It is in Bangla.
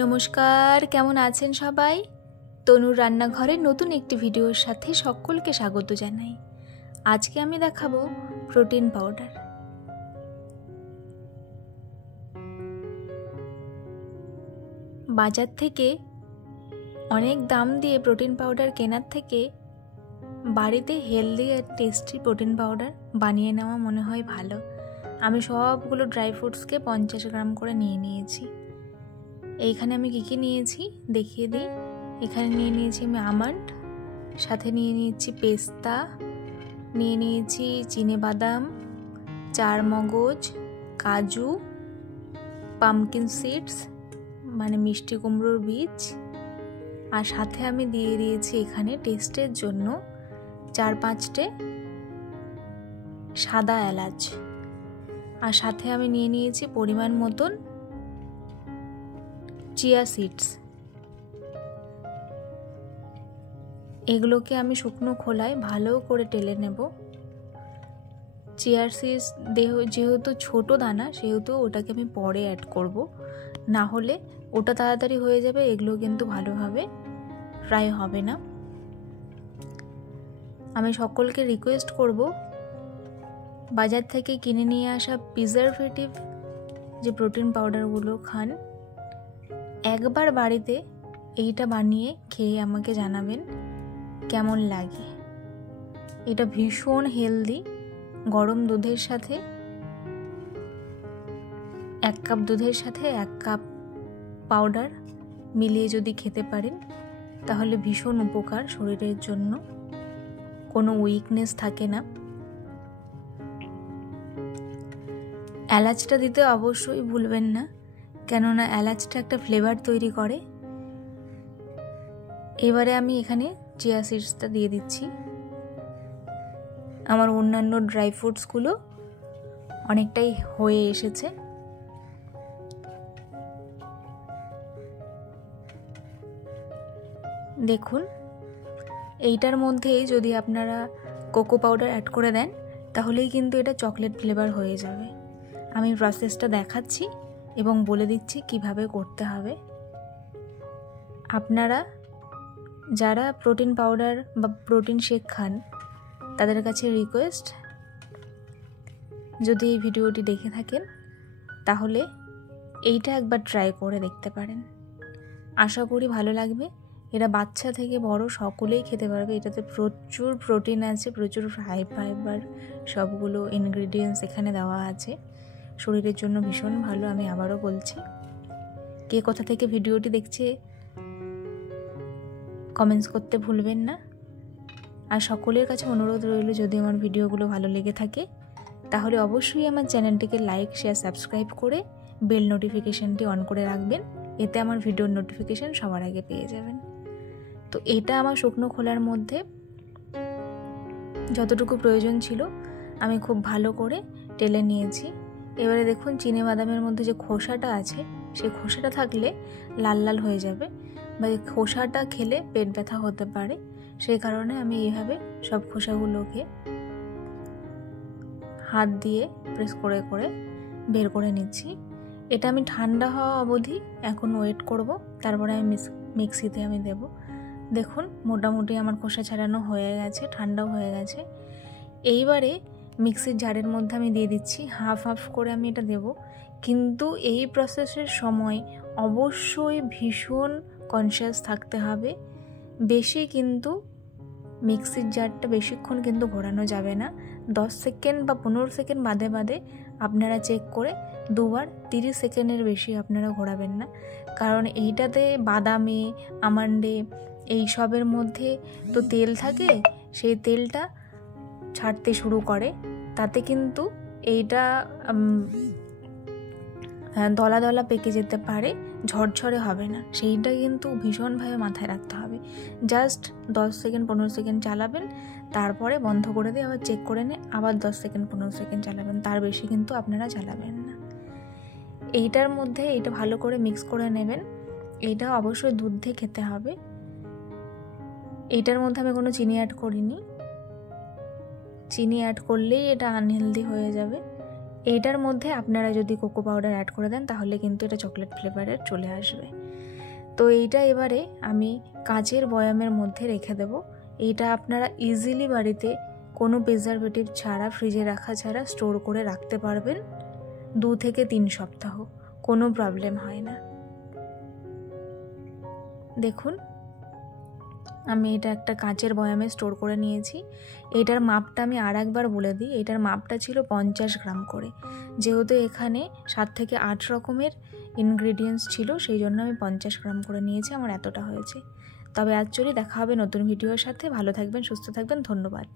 নমস্কার, কেমন আছেন সবাই? তনুর রান্নাঘরের নতুন একটি ভিডিওর সাথে সকলকে স্বাগত জানাই। আজকে আমি দেখাবো প্রোটিন পাউডার। বাজার থেকে অনেক দাম দিয়ে প্রোটিন পাউডার কেনার থেকে বাড়িতে হেলদি আর টেস্টি প্রোটিন পাউডার বানিয়ে নেওয়া মনে হয় ভালো। আমি সবগুলো ড্রাই ফ্রুটসকে 50 গ্রাম করে নিয়ে নিয়েছি। এইখানে আমি কী নিয়েছি দেখিয়ে দিই। এখানে নিয়ে নিয়েছি আমি আমন্ড, সাথে নিয়ে নিয়েছি পেস্তা, নিয়ে নিয়েছি চিনেবাদাম, চারমগজ, কাজু, পামকিন সিডস মানে মিষ্টি কুমড়োর বীজ, আর সাথে আমি দিয়ে দিয়েছি এখানে টেস্টের জন্য 4-5টে সাদা এলাচ, আর সাথে আমি নিয়ে নিয়েছি পরিমাণ মতন চিয়া সিডস। এগুলোকে আমি শুকনো খোলায় ভালো করে টেলে নেব। চিয়া সিডস যেহেতু ছোট দানা সেহেতু ওটাকে আমি পরে অ্যাড করব, না হলে ওটা তাড়াতাড়ি হয়ে যাবে, এগুলো কিন্তু ভালোভাবে ফ্রাই হবে না। আমি সকলকে রিকোয়েস্ট করব বাজার থেকে কিনে নিয়ে আসা প্রিজারভেটিভ যে প্রোটিন পাউডারগুলো খান, একবার বাড়িতে এইটা বানিয়ে খেয়ে আমাকে জানাবেন কেমন লাগে। এটা ভীষণ হেলদি। গরম দুধের সাথে 1 কাপ দুধের সাথে 1 কাপ পাউডার মিলিয়ে যদি খেতে পারেন তাহলে ভীষণ উপকার শরীরের জন্য, কোনো উইকনেস থাকে না। এলাচটা দিতে অবশ্যই ভুলবেন না, কেননা এলাচটা একটা ফ্লেভার তৈরি করে। এবারে আমি এখানে চিয়া সিডসটা দিয়ে দিচ্ছি। আমার অন্যান্য ড্রাই ফ্রুটসগুলো অনেকটাই হয়ে এসেছে। দেখুন, এইটার মধ্যেই যদি আপনারা কোকো পাউডার অ্যাড করে দেন তাহলেই কিন্তু এটা চকলেট ফ্লেভার হয়ে যাবে। আমি প্রসেসটা দেখাচ্ছি এবং বলে দিচ্ছি কিভাবে করতে হবে। আপনারা যারা প্রোটিন পাউডার বা প্রোটিন শেক খান তাদের কাছে রিকোয়েস্ট, যদি এই ভিডিওটি দেখে থাকেন তাহলে এইটা একবার ট্রাই করে দেখতে পারেন। আশা করি ভালো লাগবে। এরা বাচ্চা থেকে বড় সকলেই খেতে পারবে। এটাতে প্রচুর প্রোটিন আছে, প্রচুর ফাইবার, সবগুলো ইনগ্রিডিয়েন্টস এখানে দেওয়া আছে, শরীরের জন্য ভীষণ ভালো। আমি আবারও বলছি, কে কোথা থেকে ভিডিওটি দেখছে কমেন্টস করতে ভুলবেন না। আর সকলের কাছে অনুরোধ রইল, যদি আমার ভিডিওগুলো ভালো লেগে থাকে তাহলে অবশ্যই আমার চ্যানেলটিকে লাইক, শেয়ার, সাবস্ক্রাইব করে বেল নোটিফিকেশানটি অন করে রাখবেন। এতে আমার ভিডিওর নোটিফিকেশান সবার আগে পেয়ে যাবেন। তো এটা আমার শুকনো খোলার মধ্যে যতটুকু প্রয়োজন ছিল আমি খুব ভালো করে টেলে নিয়েছি। এবারে দেখুন, চিনেবাদামের মধ্যে যে খোসাটা আছে সেই খোসাটা থাকলে লাল লাল হয়ে যাবে, বা এই খোসাটা খেলে পেট ব্যথা হতে পারে। সেই কারণে আমি এইভাবে সব খোসাগুলোকে হাত দিয়ে প্রেস করে করে বের করে নিচ্ছি। এটা আমি ঠান্ডা হওয়া অবধি এখন ওয়েট করব, তারপরে আমি মিক্সিতে আমি দেব। দেখুন, মোটামুটি আমার খোসা ছাড়ানো হয়ে গেছে, ঠান্ডাও হয়ে গেছে। এইবারে মিক্সির জারের মধ্যে আমি দিয়ে দিচ্ছি, হাফ হাফ করে আমি এটা দেব। কিন্তু এই প্রসেসের সময় অবশ্যই ভীষণ কনসিয়াস থাকতে হবে। বেশি কিন্তু মিক্সির জারটা বেশিক্ষণ কিন্তু ঘোরানো যাবে না। 10 সেকেন্ড বা 15 সেকেন্ড বাদে বাদে আপনারা চেক করে দুবার, 30 সেকেন্ডের বেশি আপনারা ঘোরাবেন না, কারণ এইটাতে বাদামে, আমন্ডে এই সবের মধ্যে তো তেল থাকে, সেই তেলটা ছাড়তে শুরু করে। তাতে কিন্তু এইটা দলা দলা পেকে যেতে পারে, ঝরঝরে হবে না। সেইটা কিন্তু ভীষণভাবে মাথায় রাখতে হবে। জাস্ট 10 সেকেন্ড 15 সেকেন্ড চালাবেন, তারপরে বন্ধ করে দিয়ে আবার চেক করে নিয়ে আবার 10 সেকেন্ড 15 সেকেন্ড চালাবেন, তার বেশি কিন্তু আপনারা চালাবেন না। এইটার মধ্যে এইটা ভালো করে মিক্স করে নেবেন। এইটা অবশ্যই দুধ দিয়ে খেতে হবে। এইটার মধ্যে আমি কোনো চিনি অ্যাড করিনি, চিনি অ্যাড করলেই এটা আনহেলদি হয়ে যাবে। এইটার মধ্যে আপনারা যদি কোকো পাউডার অ্যাড করে দেন তাহলে কিন্তু এটা চকলেট ফ্লেভারের চলে আসবে। তো এইটা এবারে আমি কাচের বয়ামের মধ্যে রেখে দেব। এইটা আপনারা ইজিলি বাড়িতে কোনো প্রিজারভেটিভ ছাড়া, ফ্রিজে রাখা ছাড়া স্টোর করে রাখতে পারবেন 2 থেকে 3 সপ্তাহ, কোনো প্রবলেম হয় না। দেখুন আমি এটা একটা কাচের বয়ামে স্টোর করে নিয়েছি। এটার মাপটা আমি আর একবার বলে দিই, এটার মাপটা ছিল 50 গ্রাম করে। যেহেতু এখানে 7 থেকে 8 রকমের ইনগ্রেডিয়েন্টস ছিল, সেই জন্য আমি 50 গ্রাম করে নিয়েছি, আমার এতটা হয়েছে। তবে অ্যাকচুয়ালি দেখা হবে নতুন ভিডিওর সাথে। ভালো থাকবেন, সুস্থ থাকবেন, ধন্যবাদ।